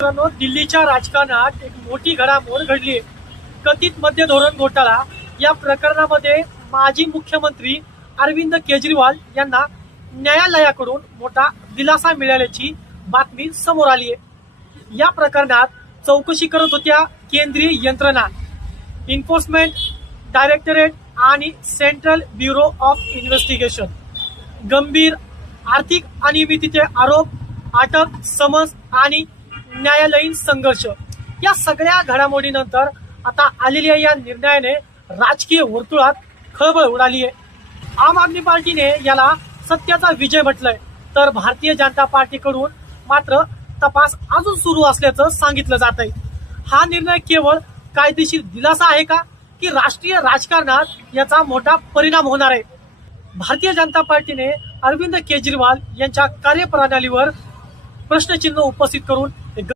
मित्रांनो, दिल्लीच्या राजकारणात एक मोठी घडामोड घडली आहे. कथित मद्य धोरण घोटाळा या प्रकरणामध्ये माजी मुख्यमंत्री अरविंद केजरीवाल यांना न्यायालयाकडून मोठा दिलासा मिळाल्याची बातमी समोर आली आहे. या प्रकरणात चौकशी करत होत्या केंद्रीय यंत्रणा, एन्फोर्समेंट डायरेक्टरेट आणि सेंट्रल ब्युरो ऑफ इन्व्हेस्टिगेशन. गंभीर आर्थिक अनियमिततेचे आरोप, अटक, समन्स आणि न्यायालयीन संघर्ष या सगळ्या घडामोडीनंतर आता आलेल्या या निर्णयाने राजकीय वर्तुळात खळबळ उडाली आहे. आम आदमी पार्टीने याला सत्याचा विजय म्हटलंय, तर भारतीय जनता पार्टीकडून मात्र तपास अजून सुरू असल्याचं सांगितलं जात आहे. हा निर्णय केवळ कायदेशीर दिलासा आहे का, की राष्ट्रीय राजकारणात याचा मोठा परिणाम होणार आहे? भारतीय जनता पार्टीने अरविंद केजरीवाल यांच्या कार्यप्रणालीवर प्रश्नचिन्ह उपस्थित करून